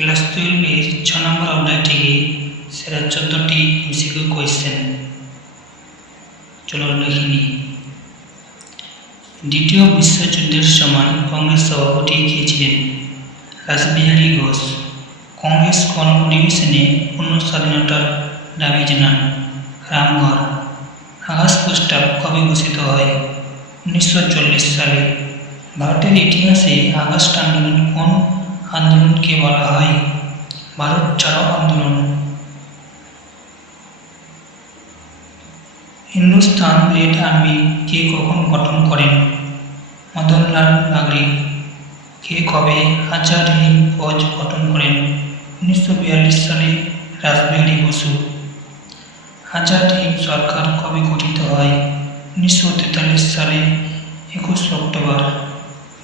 Class টুয়েলভের ছ নম্বর অধ্যায় সেরা চোদ্দটি এমসিকিউ কোয়েশ্চেন চলো লিখে নিই। দ্বিতীয় বিশ্বযুদ্ধের সময় কংগ্রেস সভাপতি কে ছিলেন? রাসবিহারী ঘোষ। কংগ্রেস কোন অধিবেশনে পূর্ণ স্বাধীনতার দাবি জানান রামঘর আকাশ প্রস্তাব কবে ঘোষিত হয়? উনিশশো চল্লিশ সালে। ভারতের ইতিহাসে আগস্ট আন্দোলন কোন আন্দোলনকে বলা হয় ভারত ছাড়ো আন্দোলন। হিন্দুস্তান রেড আর্মি কে কখন গঠন করেন? মদনলাল নাগরি কে কবে আজাদ হিন্দ ফৌজ গঠন করেন? উনিশশো বিয়াল্লিশ সালে রাসবিহারী বসু। আজাদ হিন্দ সরকার কবে গঠিত হয়? উনিশশো তেতাল্লিশ সালে একুশ অক্টোবর।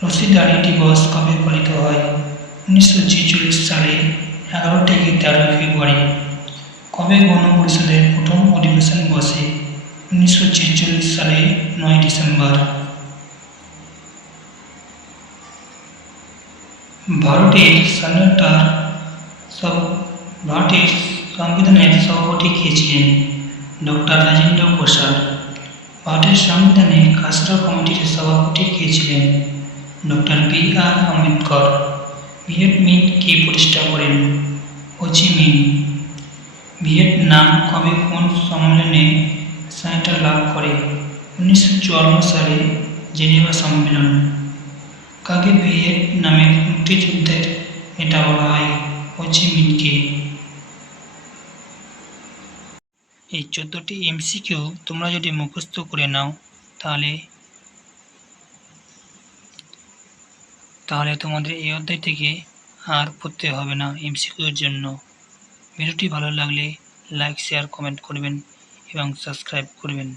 রশিদারি দিবস কবে পালিত হয়? উনিশশো ছেচল্লিশ সালে এগারো থেকে তেরো ফেব্রুয়ারি কবে গণপরিষদের প্রথম অধিবেশন বসে? উনিশশো ছেচল্লিশ সালে নয় ডিসেম্বর। ভারতের স্বাধীনতার সব ভারতের সংবিধানের সভাপতি কে ছিলেন? ডক্টর রাজেন্দ্র প্রসাদ। ভারতের সংবিধানে খাসড়া কমিটির সভাপতি কে ছিলেন? Doctor B R Ambedkar. Vietminh কে প্রতিষ্ঠা করেন? হোচিমিন ভিয়েতনাম কবে কোন সম্মেলনে স্বাধীনতা লাভ করে? উনিশশো চুয়ান্ন সালে জেনেভা সম্মেলন। কাকে ভিয়েতনামের মুক্তিযুদ্ধের নেতা বলা হয়? হোচিমিনকে এই চোদ্দোটি এমসিকিউ তোমরা যদি মুখস্থ করে নাও, তাহলে তাহলে তোমাদের এই অধ্যায় থেকে আর পড়তে হবে না এমসিকিউর জন্য। ভিডিওটি ভালো লাগলে লাইক শেয়ার কমেন্ট করবেন এবং সাবস্ক্রাইব করবেন।